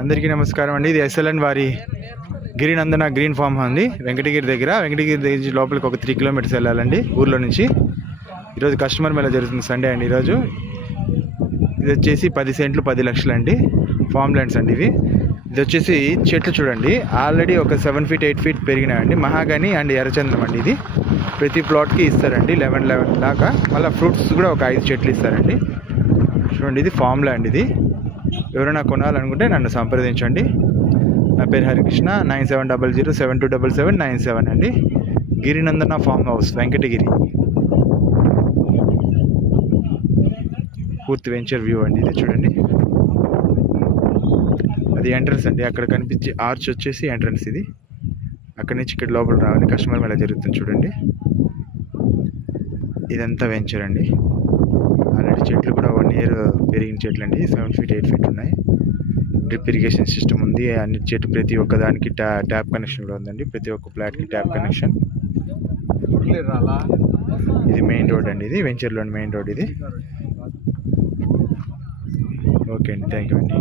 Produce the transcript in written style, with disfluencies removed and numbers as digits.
అందరికీ నమస్కారం అండి. ఇది ఎస్ఎల్ఎన్ వారి గిరినందన గ్రీన్ ఫామ్ ఉంది వెంకటగిరి దగ్గర. వెంకటగిరి దగ్గర లోపలికి ఒక 3 కిలోమీటర్స్ వెళ్ళాలండి ఊర్లో నుంచి. ఈరోజు కస్టమర్ మేళ జరుగుతుంది, సండే అండి ఈరోజు. ఇది వచ్చేసి 10 సెంట్లు 10 లక్షలు అండి, ఫామ్ ల్యాండ్స్ అండి ఇవి. ఇది వచ్చేసి చెట్లు చూడండి, ఆల్రెడీ ఒక 7 ఫీట్ 8 ఫీట్ పెరిగినాయండి. మహాగని అండ్ ఎర్రచంద్రం అండి. ఇది ప్రతి ప్లాట్కి ఇస్తారండి 11 దాకా. మళ్ళీ ఫ్రూట్స్ కూడా ఒక 5 చెట్లు ఇస్తారండి. చూడండి, ఇది ఫామ్ ల్యాండ్. ఇది ఎవరైనా కొనాలనుకుంటే నన్ను సంప్రదించండి. నా పేరు హరికృష్ణ. 9700727797 అండి. గిరినందన ఫామ్ హౌస్, వెంకటగిరి. పూర్తి వెంచర్ వ్యూ అండి ఇది. చూడండి, అది ఎంట్రన్స్ అండి. అక్కడ కనిపించే ఆర్చ్ వచ్చేసి ఎంట్రన్స్. ఇది అక్కడి నుంచి ఇక్కడ లోపల రావాలి. కస్టమర్ మేళ జరుగుతుంది చూడండి. ఇదంతా వెంచర్ అండి. ఆల్రెడీ చెట్లు కూడా 1 ఇయర్ పెరిగిన చెట్లు అండి. 7 ఫీట్ 8 ఫీట్ ఉన్నాయి. డ్రిప్ ఇరిగేషన్ సిస్టమ్ ఉంది. అన్ని చెట్టు ప్రతి ఒక్క దానికి ట్యాప్ కనెక్షన్ కూడా ఉందండి. ప్రతి ఒక్క ఫ్లాట్కి ట్యాప్ కనెక్షన్. ఇది మెయిన్ రోడ్ అండి. ఇది వెంచర్లోని మెయిన్ రోడ్ ఇది. ఓకే అండి, థ్యాంక్ యూ అండి.